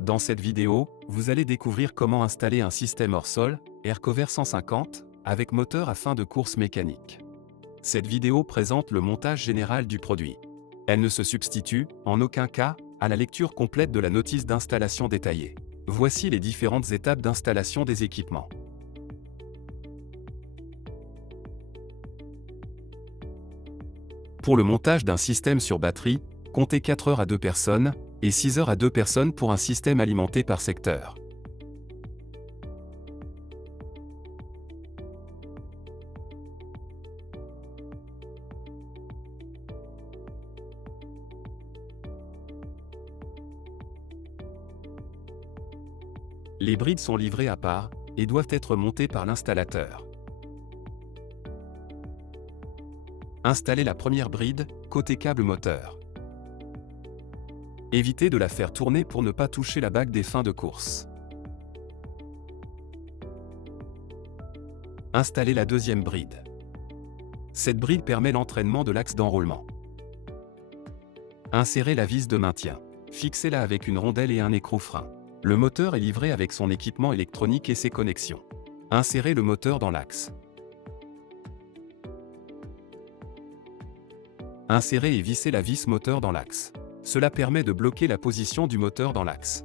Dans cette vidéo, vous allez découvrir comment installer un système hors-sol, Aircover 150, avec moteur à fin de course mécanique. Cette vidéo présente le montage général du produit. Elle ne se substitue, en aucun cas, à la lecture complète de la notice d'installation détaillée. Voici les différentes étapes d'installation des équipements. Pour le montage d'un système sur batterie, comptez 4 heures à 2 personnes, et 6 heures à 2 personnes pour un système alimenté par secteur. Les brides sont livrées à part, et doivent être montées par l'installateur. Installez la première bride, côté câble moteur. Évitez de la faire tourner pour ne pas toucher la bague des fins de course. Installez la deuxième bride. Cette bride permet l'entraînement de l'axe d'enroulement. Insérez la vis de maintien. Fixez-la avec une rondelle et un écrou-frein. Le moteur est livré avec son équipement électronique et ses connexions. Insérez le moteur dans l'axe. Insérez et vissez la vis moteur dans l'axe. Cela permet de bloquer la position du moteur dans l'axe.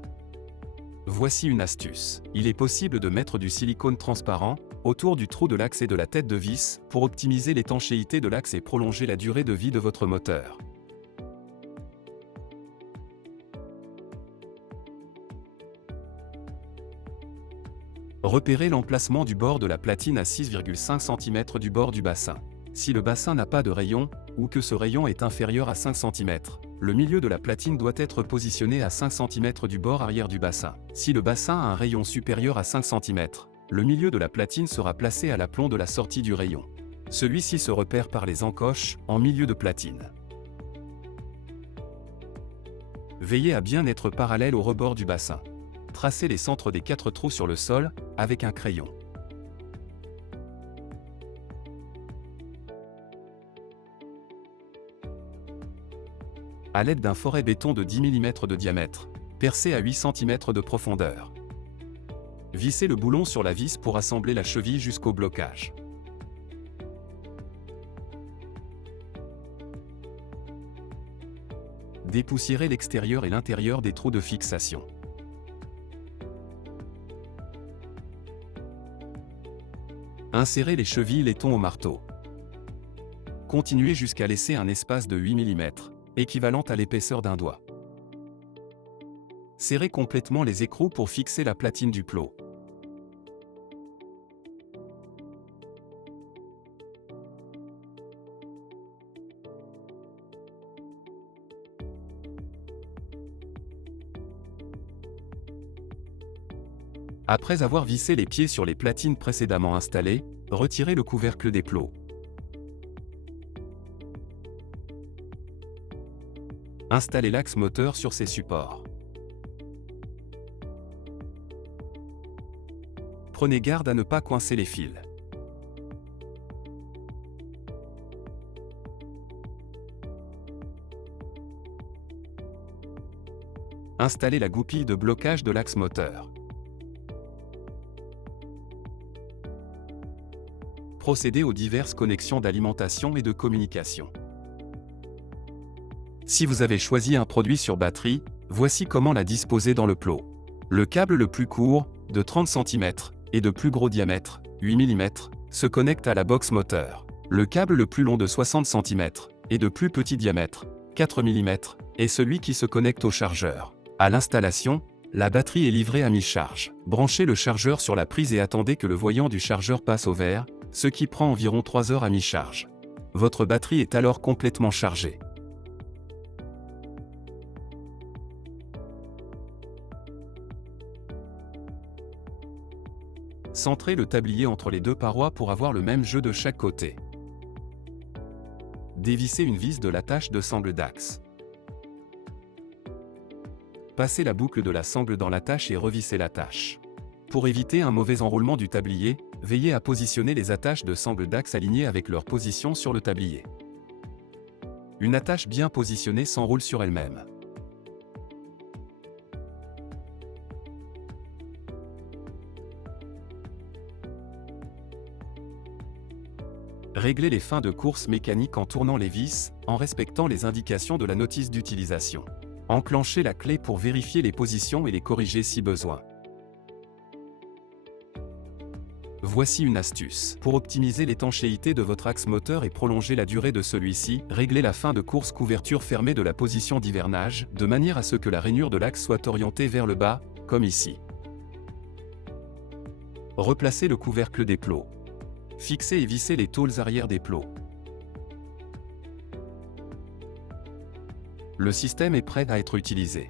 Voici une astuce. Il est possible de mettre du silicone transparent autour du trou de l'axe et de la tête de vis pour optimiser l'étanchéité de l'axe et prolonger la durée de vie de votre moteur. Repérez l'emplacement du bord de la platine à 6,5 cm du bord du bassin. Si le bassin n'a pas de rayon, ou que ce rayon est inférieur à 5 cm, le milieu de la platine doit être positionné à 5 cm du bord arrière du bassin. Si le bassin a un rayon supérieur à 5 cm, le milieu de la platine sera placé à l'aplomb de la sortie du rayon. Celui-ci se repère par les encoches, en milieu de platine. Veillez à bien être parallèle au rebord du bassin. Tracez les centres des 4 trous sur le sol, avec un crayon. À l'aide d'un forêt béton de 10 mm de diamètre, percé à 8 cm de profondeur. Vissez le boulon sur la vis pour assembler la cheville jusqu'au blocage. Dépoussiérez l'extérieur et l'intérieur des trous de fixation. Insérez les chevilles laiton au marteau. Continuez jusqu'à laisser un espace de 8 mm, équivalent à l'épaisseur d'un doigt. Serrez complètement les écrous pour fixer la platine du plot. Après avoir vissé les pieds sur les platines précédemment installées, retirez le couvercle des plots. Installez l'axe moteur sur ces supports. Prenez garde à ne pas coincer les fils. Installez la goupille de blocage de l'axe moteur. Procédez aux diverses connexions d'alimentation et de communication. Si vous avez choisi un produit sur batterie, voici comment la disposer dans le plot. Le câble le plus court, de 30 cm, et de plus gros diamètre, 8 mm, se connecte à la box moteur. Le câble le plus long de 60 cm, et de plus petit diamètre, 4 mm, est celui qui se connecte au chargeur. À l'installation, la batterie est livrée à mi-charge. Branchez le chargeur sur la prise et attendez que le voyant du chargeur passe au vert, ce qui prend environ 3 heures à mi-charge. Votre batterie est alors complètement chargée. Centrez le tablier entre les deux parois pour avoir le même jeu de chaque côté. Dévissez une vis de l'attache de sangle d'axe. Passez la boucle de la sangle dans l'attache et revissez l'attache. Pour éviter un mauvais enroulement du tablier, veillez à positionner les attaches de sangle d'axe alignées avec leur position sur le tablier. Une attache bien positionnée s'enroule sur elle-même. Réglez les fins de course mécanique en tournant les vis, en respectant les indications de la notice d'utilisation. Enclenchez la clé pour vérifier les positions et les corriger si besoin. Voici une astuce. Pour optimiser l'étanchéité de votre axe moteur et prolonger la durée de celui-ci, réglez la fin de course couverture fermée de la position d'hivernage, de manière à ce que la rainure de l'axe soit orientée vers le bas, comme ici. Replacez le couvercle des plots. Fixez et vissez les tôles arrière des plots. Le système est prêt à être utilisé.